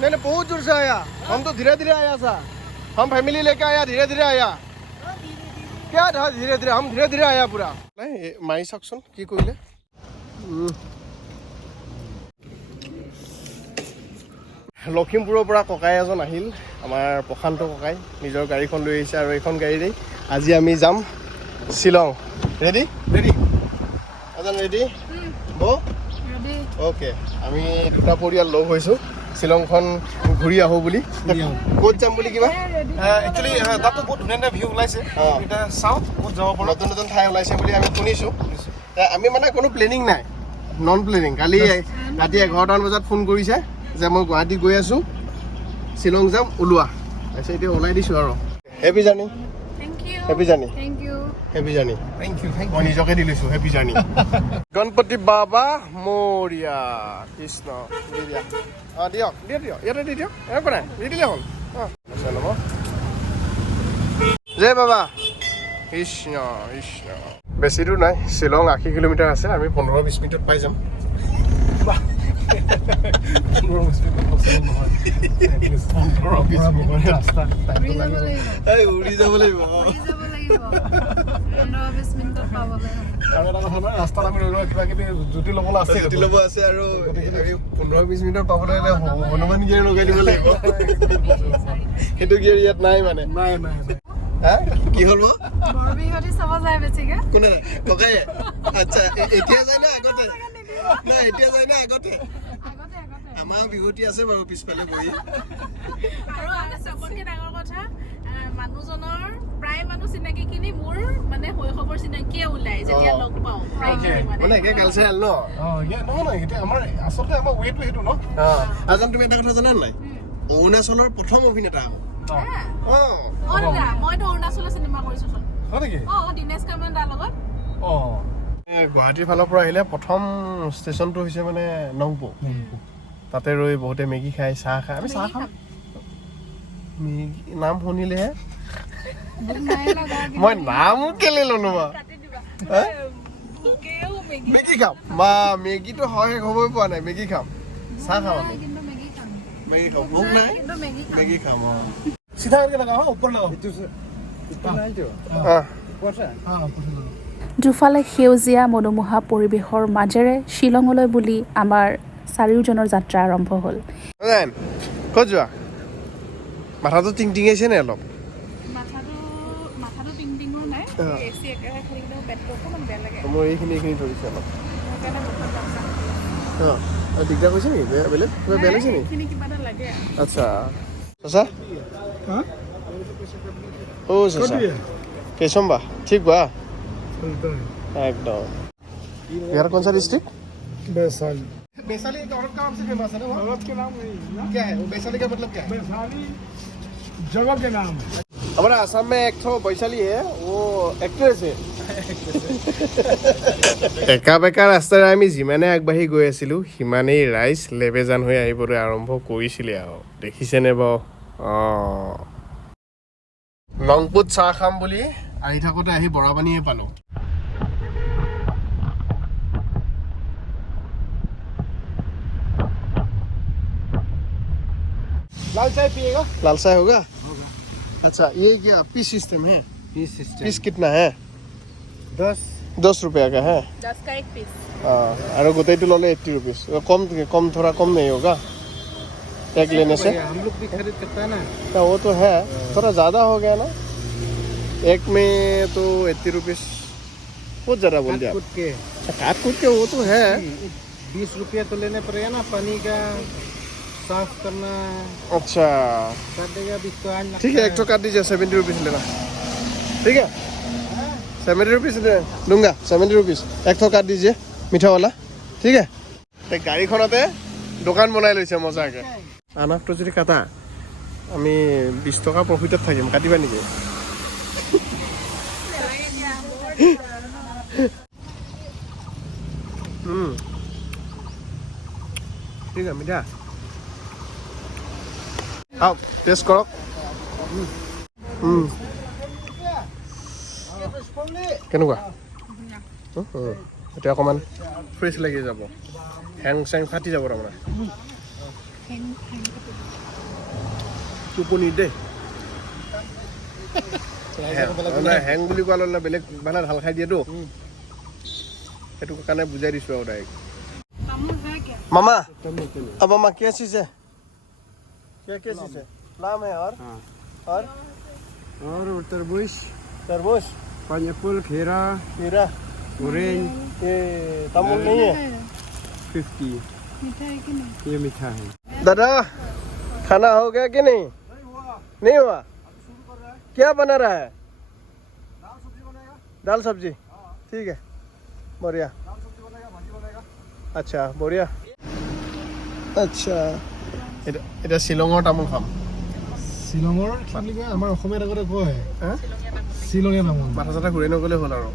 नहीं नहीं बहुत जोर से आया हम तो धीरे धीरे आया था हम फैमिली लेके आया धीरे धीरे आया क्या था धीरे धीरे हम धीरे धीरे आया पूरा नहीं माई सकसन की कइले লখিমপুৰৰ পৰা ককাই এজন আহিল আমাৰ প্ৰশান্ত ককাই নিজৰ গাড়ীখন লৈ আহিছে আৰু এইখন গাড়ীৰে আজি আমি যাম শিলং ৰেডি ৰেডি আজান ৰেডি বো ৰেডি ওকে আমি দুটা পৰিয়াল লগ হৈছো শিলংখন ঘূৰি আহো বুলি ক'ত যাম বুলি কিবা একচুয়ালি তাতো বহুত ধুনীয়া ভিউ ওলাইছে এটা সাউথ বহুত যাব পৰা নতুন নতুন ঠাই ওলাইছে বুলি আমি শুনিছো আমি মানে কোনো প্লেনিং নাই নন প্লেনিং কালি ৰাতি 11টা বজাত ফোন কৰিছে যে মই গুৱাহাটী গৈ আছো শিলং যাম ওলোৱা আছে এতিয়া ওলাই দিছো আৰু happy journey thank you happy journey thank you happy journey thank you মই নিজকে দি লৈছো হেপি জাৰ্নি গণপতি বাবা মৰিয়া কৃষ্ণ দি দিয়া দিয়ক ইয়াতে দি দিয়ক একো নাই দি দিলে হ'ল ল'ব জয় বাবা কৃষ্ণ কৃষ্ণ বেছি দূৰ নাই শিলং 80 কিলোমিটাৰ আছে আমি 15-20 মিনিটত পাই যাম উৰি যাব লাগিব ৰাস্তাত আমি কিবা কিবি জুতি ল'বলৈ আছে জুতি ল'ব আছে আৰু 15-20 মিনিটত পাবলৈ হ'লে হনুমান গিয়েৰ লগাই দিব লাগিব সেইটো গিয়েৰ ইয়াত নাই মানে নাই কি হ'ল বৰবিহতি চাব যায় বেছিকে কোনে ককাই আচ্ছা এতিয়া যায় না আগতে না এতিয়া যায় না আগতে আমাৰ বিহুতি আছে বাৰু পিছফালে বহি আৰু আমি চবতকে ডাঙৰ কথা মানুহজনৰ প্ৰায় মানুহ চিনাকি কিনি মোৰ মানে শৈশৱৰ চিনাকিয়ে ওলাই যেতিয়া লগ পাওঁ মানে একে কালচাৰেল ন নহয় এতিয়া আমাৰ আচলতে আমাৰ ৱেটো সেইটো ন আজান তুমি এটা কথা জানা নাই অৰুণাচলৰ প্ৰথম অভিনেতা মইতো অৰুণাচলৰ চিনেমা কৰিছো হয় নেকি দিনেশ কামান দাৰ লগত গুৱাহাটীৰ ফালৰ পৰা আহিলে প্ৰথম ষ্টেচনটো হৈছে মানে নংপো তাতে ৰৈ বহুতে মেগী খাই চাহ খাই আমি চাহ খাম মেগী নাম শুনিলেহে মই নাম কেলে ল'লো মেগী খাম মা মেগীটো হয় হ'বই পোৱা নাই মেগী খাম চাহ খাম আমি মেগী খাম ভোক নাই মেগী খাম सीधा करके लगा ऊपर लगाओ দুফালে সেউজীয়া মনোমোহা পৰিৱেশৰ মাজেৰে শিলঙলৈ বুলি আমাৰ চাৰিওজনৰ যাত্ৰা আৰম্ভ হ'ল ক'ত যোৱা মাথাটো টিং টিঙাইছে নে অলপ মাথাটো টিং টিঙো নাই এচি একেৰাহে খুলি কিনে পেটটো অকণমান বেয়া লাগে মোৰ এইখিনি ধৰিছে অলপ দিগদাৰ কৰিছে নেকি বেলেগ কিবা বেয়া লাগিছে নেকি কিবা এটা লাগে আচ্ছা চাচা ओ ससा कैसम बा ठीक बा एकदम यार कौन सा डिस्ट्रिक्ट वैशाली वैशाली एक औरत का नाम से फेमस है ना औरत के नाम नहीं क्या है वो वैशाली का मतलब क्या है वैशाली जगह के नाम है हमारा असम में एक तो वैशाली है वो एक्ट्रेस है একা বেকা ৰাস্তাৰে আমি যিমানে আগবাঢ়ি গৈ আছিলো সিমানেই ৰাইজ লেবেজান হৈ আহিবলৈ আৰম্ভ কৰিছিলে আৰু দেখিছেনে বাৰু নংপুত চাহ খাম বুলি আহি থাকোঁতে আহি বৰাবানীয়ে পালোঁ लाल चाय पिएगा लाल चाय होगा अच्छा ये क्या पीस सिस्टम है पीस कितना है 10 रुपया का है 10 का एक पीस और गोटेटो लले 80 रुपीस कम थोड़ा कम नहीं होगा एक लेने से हम लोग भी खरीद सकते हैं ना क्या वो तो है थोड़ा ज़्यादा हो गया ना एक में तो 80 रुपीस बहुत ज़्यादा बोल दिया काट कूट के वो तो है 20 रुपया तो लेने पड़ेगा ना पानी का साफ करना अच्छा कर देगा 20 तो आज ठीक है एक तो काट दीजिए 70 रुपीस लेना ठीक है 70 रुपीस दूंगा 70 रुपीस एक तो काट दीजिए मीठा वाला ठीक है गाड़ीखनते দোকান বনাই লৈছে মজাকে আনাফটো যদি কাটা আমি 20 টকা প্ৰফিটত থাকিম কাটিবা নেকি ঠিক আছে মিঠা আও টেষ্ট কৰক কেনেকুৱা এতিয়া অকণমান ফ্ৰেছ লাগি যাব হেং চেং ফাটি যাব তাৰমানে টোপনি দেই হেং বুলি কোৱা ল'লে বেলেগ মানে ঢাল খাই দিয়েতো সেইটো কাৰণে বুজাই দিছোঁ আৰু ডাইৰেক্ট मामा अब मामा क्या चीज़ है क्या क्या चीज़ है प्लम है और और तरबूज तरबूज पाइनएप्पल खीरा खीरा ऑरेंज ये तमुल नहीं है 50 ये मीठा है दादा खाना हो गया कि नहीं हुआ क्या बना रहा है दाल सब्जी ठीक है बढ़िया अच्छा बढ़िया আচ্ছা এটা শ্বিলঙৰ তামোল খাম শ্বিলঙৰ কি বুলি কয় আমাৰ অসমীয়াত আগতে কয় শ্বিলঙীয়া তামোল মাথা চাথা ঘূৰি নগ'লে হ'ল আৰু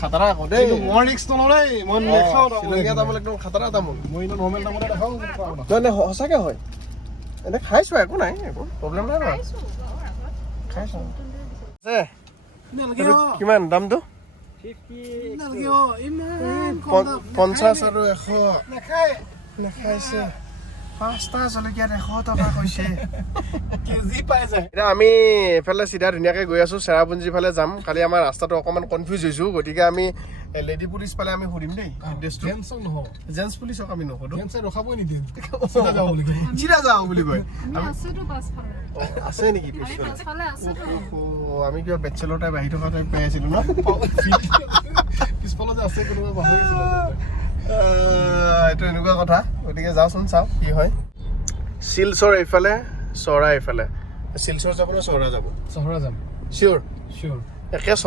খাটাৰা আকৌ দেই মই ৰিক্স নলওঁ দেই মই নেখাওঁ শ্বিলঙীয়া তামোল একদম খাটাৰা তামোল মই এনে নৰ্মেল তামোলে দেখাওঁ নাই সঁচাকৈ হয় এনে খাইছোঁ একো নাই একো প্ৰব্লেম নাই বাৰু খাইছোঁ কিমান দামটো 50 আৰু 100 নাখাইছে 5টা জলকীয়াত 100 টকা কৈছে কেজি পাই যায় এতিয়া আমি এফালে চিধা ধুনীয়াকৈ গৈ আছোঁ চেৰাপুঞ্জী ফালে যাম কালি আমাৰ ৰাস্তাটো অকণমান কনফিউজ হৈছোঁ গতিকে আমি লেডি পুলিচ পালে আমি সুধিম দেই জেন্টছ পুলিচক আমি নুসুধো ৰখাবই নিদিয়ে চিধা যাওঁ বুলি কয় আছে নেকি আমি কিবা বেচেলৰ টাইপ আহি থকা টাইপ পাই আছিলোঁ ন পিছফালে যে আছে কোনোবা পাহৰি গৈছিল এইটো এনেকুৱা কথা গতিকে যাওঁচোন চাওঁ কি হয় শিলচৰ এইফালে চহৰা এইফালে শিলচৰ যাব নে চহৰা যাব চহৰা যাম চিয়'ৰ চিয়'ৰ একে চ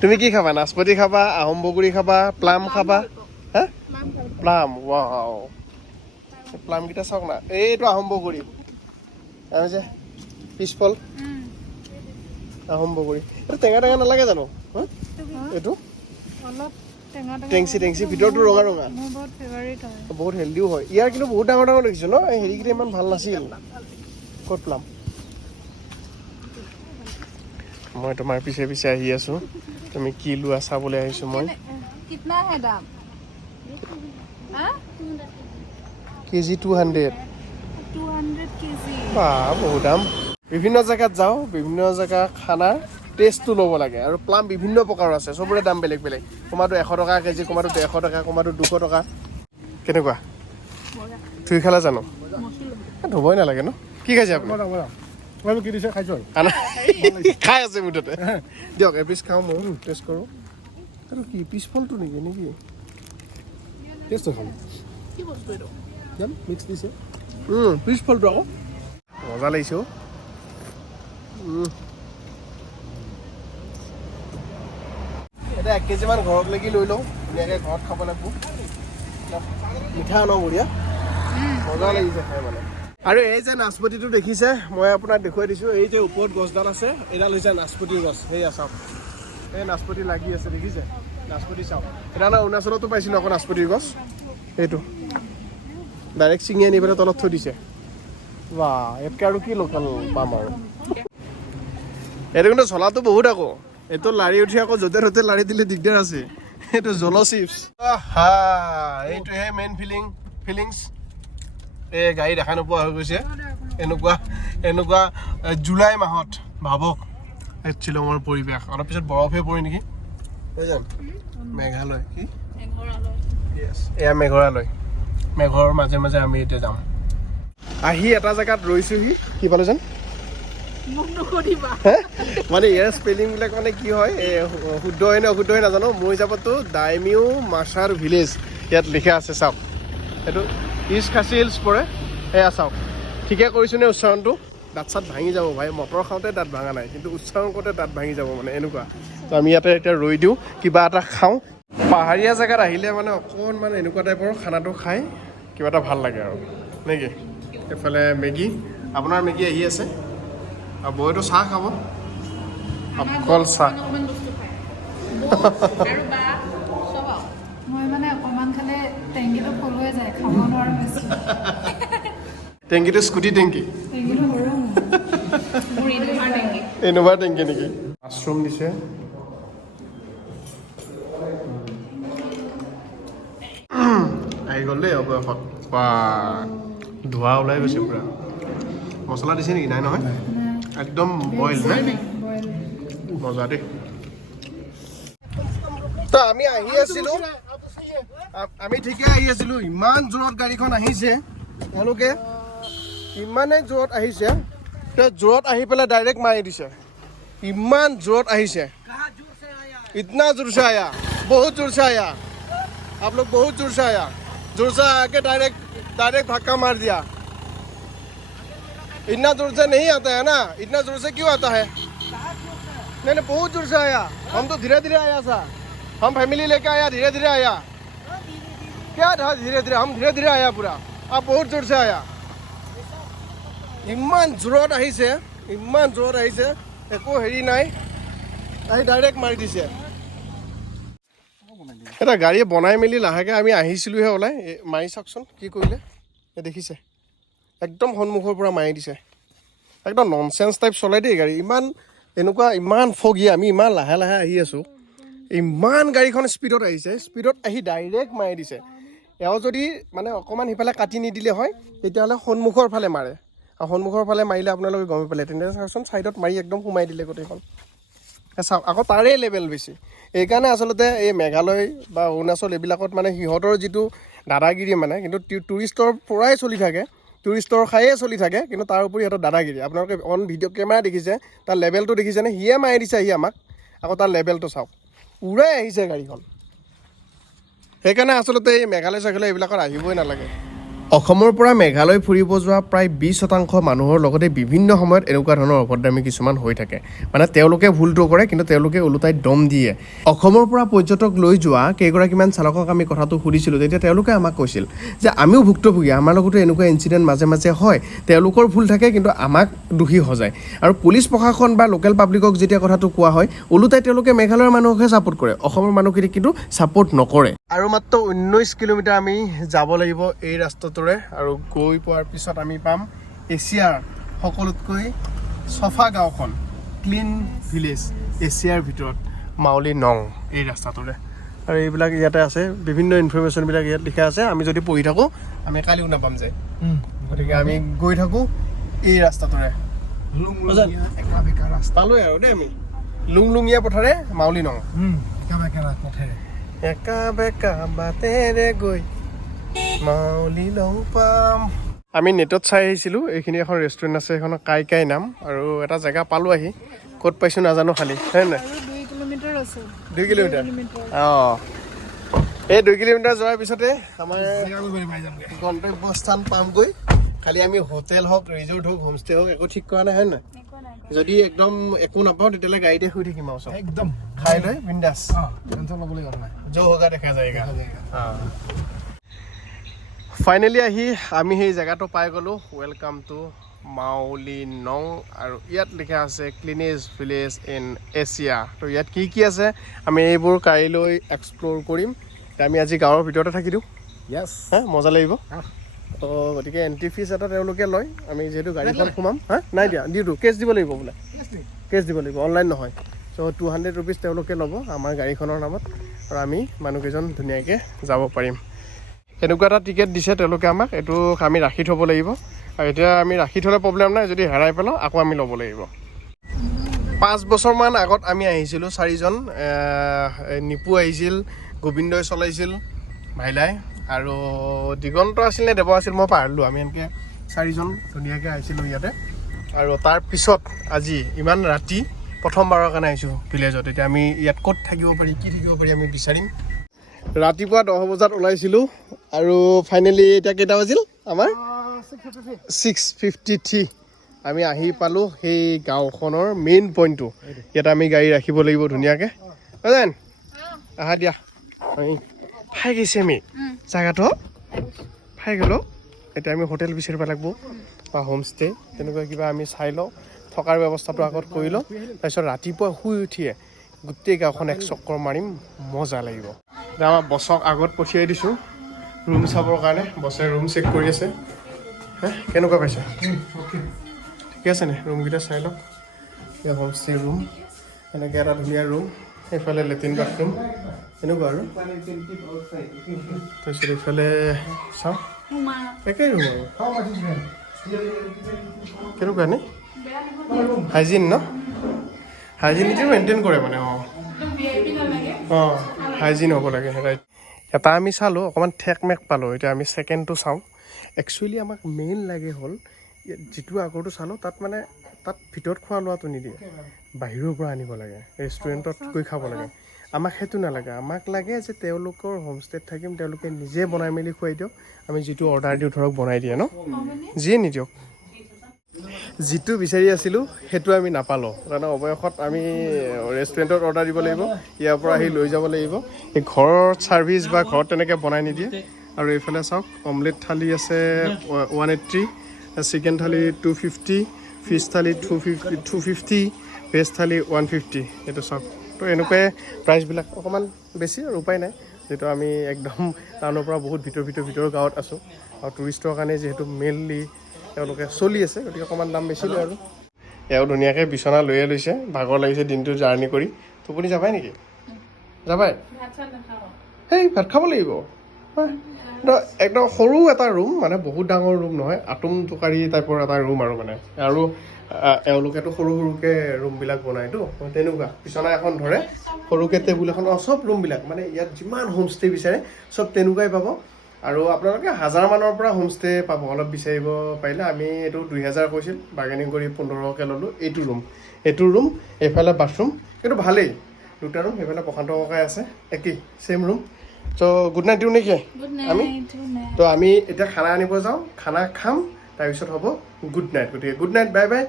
তুমি কি খাবা নাচপতি খাবা আহোম বগৰী খাবা প্লাম খাবা হা প্লাম ৱাও প্লামকেইটা চাওক না এইটো আহোম বগৰী আমি যে পিছফল আহোম বগৰী এইটো টেঙা টেঙা নালাগে জানো এইটো টেংচি টেংচি ভিতৰটো ৰঙা ৰঙা বহুত হেল্ডিও হয় ইয়াৰ কিন্তু বহুত ডাঙৰ ডাঙৰ দেখিছোঁ ন হেৰিকেইটা ইমান ভাল নাছিল ক'ত প্লাম মই তোমাৰ পিছে পিছে আহি আছোঁ তুমি কি লোৱা চাবলৈ আহিছোঁ মই কেজি 200 বা বহুত দাম বিভিন্ন জেগাত যাওঁ বিভিন্ন জেগা খানাৰ টেষ্টটো ল'ব লাগে আৰু প্লাম বিভিন্ন প্ৰকাৰৰ আছে চবৰে দাম বেলেগ বেলেগ কোনোবাটো 100 টকা কেজি কোনোবাটো 150 টকা কোনোবাটো 200 টকা কেনেকুৱা ধুই খালা জানো ধুবই নালাগে ন কি খাইছে আপুনি কি দিছে খাইছোঁ খাই আছে মুঠতে দিয়ক এপিচ খাওঁ মই টেষ্ট কৰোঁ আৰু কি পিছফলটো নেকি টেষ্ট খাম মিক্স দিছে পিছফলটো আকৌ মজা লাগিছে এতিয়া 1 কেজিমান ঘৰত লাগি লৈ লওঁ ধুনীয়াকৈ ঘৰত খাব লাগিব মিঠা ন বঢ়িয়া মজা লাগিছে খাই মানে আৰু এই যে নাচপতিটো দেখিছে মই আপোনাক দেখুৱাই দিছোঁ এই যে ওপৰত গছডাল আছে এইডাল হৈছে নাচপতিৰ গছ সেয়া চাওক এই নাচপতি লাগি আছে দেখিছে নাচপতি চাওক এটা না অৰুণাচলতো পাইছিলোঁ আকৌ নাচপতিৰ গছ এইটো ডাইৰেক্ট ছিঙি আনি পেলাই তলত থৈ দিছে বা ইয়াতকৈ আৰু কি লোকেল পাম আৰু এইটো কিন্তু জ্বলাটো বহুত আকৌ এইটো লাৰি উঠি আকৌ য'তে ত'তে লাৰি দিলে দিগদাৰ আছে এইটো জল চিপছ এইটোহে মেইন ফিলিংছ এই গাড়ী দেখা নোপোৱা হৈ গৈছে এনেকুৱা জুলাই মাহত ভাবক এই শ্বিলঙৰ পৰিৱেশ অলপ পিছত বৰফে পৰে নেকি মেঘালয় কি এয়া মেঘৰ মাজে মাজে আমি এতিয়া যাম আহি এটা জেগাত ৰৈছোহি কি পালে যেন মানে ইয়াৰ স্পেলিংবিলাক মানে কি হয় শুদ্ধ হয় নে অশুদ্ধ হয় নাজানো মোৰ হিচাপততো দাইমিউ মাৰ্চাৰ ভিলেজ ইয়াত লিখা আছে চাওক এইটো ইষ্ট খাচী হিলছ পৰে এয়া চাওক ঠিকে কৰিছোঁ নে উচ্চাৰণটো দাঁত চাত ভাঙি যাব ভাই মটৰ খাওঁতে দাঁত ভাঙা নাই কিন্তু উচ্চাৰণ কৰোঁতে দাঁত ভাঙি যাব মানে এনেকুৱা তো আমি ইয়াতে এতিয়া ৰৈ দিওঁ কিবা এটা খাওঁ পাহাৰীয়া জেগাত আহিলে মানে অকণমান এনেকুৱা টাইপৰ খানাটো খাই কিবা এটা ভাল লাগে আৰু নেকি এইফালে মেগী আপোনাৰ মেগী আহি আছে আৰু বৌটো চাহ খাব অকল চাহ মই মানে অকণমান খালে টেংকিটো ফুল হৈ যায় খাব নোৱাৰোঁ বেছি টেংকিটো স্কুটি টেংকি টেংকিটো সৰু ইনোভা টেংকি নেকি মাছৰুম দিছে আহি গ'ল দেই অৱয়সত বা ধোঁৱা ওলাই গৈছে পুৰা মছলা দিছে নেকি নাই নহয় একদম বইল নাই মজা দেই তো আমি আহি আছিলোঁ আমি ঠিকে আহি আছিলোঁ ইমান জোৰত গাড়ীখন আহিছে তেওঁলোকে ইমানেই জোৰত আহিছে জোৰত আহি পেলাই ডাইৰেক্ট মাৰি দিছে ইমান জোৰত আহিছে इतना जोर से आया बहुत जोर से आया आप लोग बहुत जोर से आया जोर से आके डायरेक्ट धक्का मार दिया इतना जोर से नहीं आता है ना इतना जोर से क्यों आता है नहीं बहुत जोर से आया हम तो धीरे धीरे आया था हम फैमिली लेके आया धीरे धीरे आया क्या था धीरे धीरे हम धीरे धीरे आया पूरा आप बहुत जोर से आया इमान जोरत আহিছে একো হেৰি নাই আহি ডাইৰেক্ট মাৰি দিছে এটা গাড়ীয়ে বনাই মেলি লাহেকৈ আমি আহিছিলোঁহে ওলাই মাৰি চাওকচোন কি কৰিলে দেখিছে একদম সন্মুখৰ পৰা মাৰি দিছে একদম ননচেন্স টাইপ চলাই দেই গাড়ী ইমান ফগি আমি ইমান লাহে লাহে আহি আছোঁ ইমান গাড়ীখন স্পীডত আহিছে স্পীডত আহি ডাইৰেক্ট মাৰি দিছে এওঁ যদি মানে অকণমান সিফালে কাটি নিদিলে হয় তেতিয়াহ'লে সন্মুখৰ ফালে মাৰে আৰু সন্মুখৰ ফালে মাৰিলে আপোনালোকে গমে পালে তেন্তে চাওকচোন ছাইডত মাৰি একদম সোমাই দিলে গোটেইখন চাওক আকৌ তাৰে লেভেল বেছি এইকাৰণে আচলতে এই মেঘালয় বা অৰুণাচল এইবিলাকত মানে সিহঁতৰ যিটো দাদাগিৰি মানে কিন্তু টুৰিষ্টৰ পৰাই চলি থাকে টুৰিষ্টৰ খায়ে চলি থাকে কিন্তু তাৰ উপৰি সিহঁতৰ দাদাগিৰি আপোনালোকে অন ভিডিঅ' কেমেৰা দেখিছে তাৰ লেভেলটো দেখিছেনে সিয়ে মাৰি দিছে আহি আমাক আকৌ তাৰ লেভেলটো চাওক উৰাই আহিছে গাড়ীখন সেইকাৰণে আচলতে এই মেঘালয় চেঘালয় এইবিলাকত আহিবই নালাগে অসমৰ পৰা মেঘালয় ফুৰিব যোৱা প্ৰায় 20% মানুহৰ লগতে বিভিন্ন সময়ত এনেকুৱা ধৰণৰ অভদ্ৰামী কিছুমান হৈ থাকে মানে তেওঁলোকে ভুলটো কৰে কিন্তু তেওঁলোকে ওলোটাই দম দিয়ে অসমৰ পৰা পৰ্যটক লৈ যোৱা কেইগৰাকীমান চালকক আমি কথাটো সুধিছিলোঁ তেতিয়া তেওঁলোকে আমাক কৈছিল যে আমিও ভুক্তভোগী আমাৰ লগতো এনেকুৱা ইনচিডেণ্ট মাজে মাজে হয় তেওঁলোকৰ ভুল থাকে কিন্তু আমাক দোষী সজায় আৰু পুলিচ প্ৰশাসন বা লোকেল পাব্লিকক যেতিয়া কথাটো কোৱা হয় ওলোটাই তেওঁলোকে মেঘালয়ৰ মানুহকহে ছাপোৰ্ট কৰে অসমৰ মানুহখিনিক কিন্তু ছাপোৰ্ট নকৰে আৰু মাত্ৰ 19 কিলোমিটাৰ আমি যাব লাগিব এই ৰাস্তাটোৰে আৰু গৈ পোৱাৰ পিছত আমি পাম এছিয়াৰ সকলোতকৈ চফা গাঁওখন ক্লিন ভিলেজ এছিয়াৰ ভিতৰত মাউলি নং এই ৰাস্তাটোৰে আৰু এইবিলাক ইয়াতে আছে বিভিন্ন ইনফৰমেশ্যনবিলাক ইয়াত লিখা আছে আমি যদি পঢ়ি থাকোঁ আমি কালিও নাপাম যে গতিকে আমি গৈ থাকোঁ এই ৰাস্তাটোৰে পালোৱে আৰু দেই আমি লুংলুঙীয়া পথাৰে মাউলি নং একা বেকা বাটেৰে গৈ মাউলি নং পাম আমি নেটত চাই আহিছিলোঁ এইখিনি এখন ৰেষ্টুৰেণ্ট আছে সেইখনৰ কাই নাম আৰু এটা জেগা পালোঁ আহি ক'ত পাইছোঁ নাজানো খালি হয় নাই 2 কিলোমিটাৰ আছে 2 কিলোমিটাৰ অঁ এই 2 কিলোমিটাৰ যোৱাৰ পিছতে আমাৰ গন্তব্যস্থান পামগৈ খালি আমি হোটেল হওক ৰিজৰ্ট হওক হোমষ্টে হওক একো ঠিক কৰা নাই হয় নাই যদি একদম একো নাপাওঁ তেতিয়াহ'লে গাড়ীতে শুই থাকিম আৰু চব একদম খাই লৈ বিন্দাছ টেনশ্যন ল'বলৈ কথা নাই যো হোগা দেখা যায়গা ফাইনেলি আহি আমি সেই জেগাটো পাই গ'লোঁ ৱেলকাম টু মাউলি নং আৰু ইয়াত লিখা আছে ক্লিনেষ্ট ভিলেজ ইন এছিয়া তো ইয়াত কি আছে আমি এইবোৰ কাইলৈ এক্সপ্ল'ৰ কৰিম আমি আজি গাঁৱৰ ভিতৰতে থাকি দিওঁ হা মজা লাগিব তো গতিকে এণ্ট্ৰি ফিজ এটা তেওঁলোকে লয় আমি যিহেতু গাড়ীখন সোমাম হা নাই দিয়া দিওঁ কেছ দিব লাগিব বোলে কেছ দিব লাগিব অনলাইন নহয় চ' 200 ৰুপিজ তেওঁলোকে ল'ব আমাৰ গাড়ীখনৰ নামত আৰু আমি মানুহকেইজন ধুনীয়াকৈ যাব পাৰিম এনেকুৱা এটা টিকেট দিছে তেওঁলোকে আমাক এইটো আমি ৰাখি থ'ব লাগিব আৰু এতিয়া আমি ৰাখি থ'লে প্ৰব্লেম নাই যদি হেৰাই পেলাওঁ আকৌ আমি ল'ব লাগিব 5 বছৰমান আগত আমি আহিছিলোঁ 4জন নিপু আহিছিল গোবিন্দই চলাইছিল ভাইলাই আৰু দিগন্ত আছিল নে দেৱ আছিল মই পাহৰিলোঁ আমি এনেকৈ 4জন ধুনীয়াকৈ আহিছিলোঁ ইয়াতে আৰু তাৰপিছত আজি ইমান ৰাতি প্ৰথমবাৰৰ কাৰণে আহিছোঁ ভিলেজত এতিয়া আমি ইয়াত ক'ত থাকিব পাৰি কি থাকিব পাৰি আমি বিচাৰিম ৰাতিপুৱা 10 বজাত ওলাইছিলোঁ আৰু ফাইনেলি এতিয়া কেইটা বাজিল আমাৰ 6:53 আমি আহি পালোঁ সেই গাঁওখনৰ মেইন পইণ্টটো ইয়াত আমি গাড়ী ৰাখিব লাগিব ধুনীয়াকৈ যেন আহা দিয়া আমি খাই গৈছে আমি জেগাটো খাই গ'লোঁ এতিয়া আমি হোটেল বিচাৰিব লাগিব বা হোমষ্টে তেনেকুৱা কিবা আমি চাই লওঁ থকাৰ ব্যৱস্থাটো আগত কৰি লওঁ তাৰপিছত ৰাতিপুৱা শুই উঠিয়ে গোটেই গাঁওখন এক চক্কৰ মাৰিম মজা লাগিব আমাৰ বছক আগত পঠিয়াই দিছোঁ ৰুম চাবৰ কাৰণে বছে ৰুম চেক কৰি আছে হা কেনেকুৱা পাইছে ঠিকে আছে নে ৰুমকেইটা চাই লওক এয়া হোমষ্টে ৰুম এনেকৈ এটা ধুনীয়া ৰুম এইফালে লেট্ৰিন বাথৰুম এনেকুৱা আৰু তাৰপিছত এইফালে চাওঁ একেই ৰুম আৰু কেনেকুৱা নে হাইজিন ন হাইজিনিটি মেইনটেইন কৰে মানে হাইজিন হ'ব লাগে ৰাইট এটা আমি চালোঁ অকণমান ঠেক মেক পালোঁ এতিয়া আমি ছেকেণ্ডটো চাওঁ একচুৱেলি আমাক মেইন লাগে হ'ল যিটো আগৰটো চালোঁ তাত মানে তাত ভিতৰত খোৱা লোৱাটো নিদিয়ে বাহিৰৰ পৰা আনিব লাগে ৰেষ্টুৰেণ্টত গৈ খাব লাগে আমাক সেইটো নালাগে আমাক লাগে যে তেওঁলোকৰ হোমষ্টেত থাকিম তেওঁলোকে নিজে বনাই মেলি খুৱাই দিয়ক আমি যিটো অৰ্ডাৰ দিওঁ ধৰক বনাই দিয়ে ন যিয়ে নিদিয়ক যিটো বিচাৰি আছিলোঁ সেইটো আমি নাপালোঁ কাৰণ অৱশেষত আমি ৰেষ্টুৰেণ্টত অৰ্ডাৰ দিব লাগিব ইয়াৰ পৰা আহি লৈ যাব লাগিব এই ঘৰৰ ছাৰ্ভিচ বা ঘৰত তেনেকৈ বনাই নিদিয়ে আৰু এইফালে চাওক অমলেট থালি আছে 180 চিকেন থালি 250 ফিছ থালি 250 ভেজ থালি 150 এইটো চাওক তো এনেকুৱাই প্ৰাইচবিলাক অকণমান বেছি আৰু উপায় নাই যিহেতু আমি একদম টাউনৰ পৰা বহুত ভিতৰৰ গাঁৱত আছোঁ আৰু টুৰিষ্টৰ কাৰণে যিহেতু মেইনলি তেওঁলোকে চলি আছে গতিকে অকণমান দাম বেছি লয় আৰু এওঁ ধুনীয়াকৈ বিচনা লৈয়ে লৈছে ভাগৰ লাগিছে দিনটো জাৰ্ণি কৰি টোপনি যাবাই নেকি যাবাই সেই ভাত খাব লাগিব একদম সৰু এটা ৰুম মানে বহুত ডাঙৰ ৰুম নহয় আটোম টোকাৰি টাইপৰ এটা ৰুম আৰু মানে আৰু এওঁলোকেতো সৰু সৰুকৈ ৰুমবিলাক বনায়তো তেনেকুৱা বিচনা এখন ধৰে সৰুকৈ টেবুল এখন চব ৰুমবিলাক মানে ইয়াত যিমান হোমষ্টে বিচাৰে চব তেনেকুৱাই পাব আৰু আপোনালোকে 1000 মানৰ পৰা হোমষ্টে পাব অলপ বিচাৰিব পাৰিলে আমি এইটো 2000 কৈছিল বাৰ্গেনিং কৰি 1500কৈ ল'লোঁ এইটো ৰুম এইফালে বাথৰুম কিন্তু ভালেই দুটা ৰুম সেইফালে প্ৰশান্ত ককাই আছে একেই ছেইম ৰুম চ' গুড নাইট দিওঁ নেকি আমি তো আমি এতিয়া খানা আনিব যাওঁ খানা খাম তাৰপিছত হ'ব গুড নাইট গতিকে গুড নাইট বাই বাই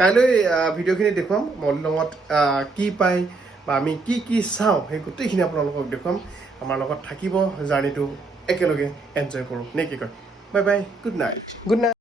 কাইলৈ ভিডিঅ'খিনি দেখুৱাম মলিলঙত কি পায় বা আমি কি চাওঁ সেই গোটেইখিনি আপোনালোকক দেখুৱাম আমাৰ লগত থাকিব জাৰ্ণিটো একেলগে এনজয় কৰোঁ নে কি কয় বাই বাই গুড নাইট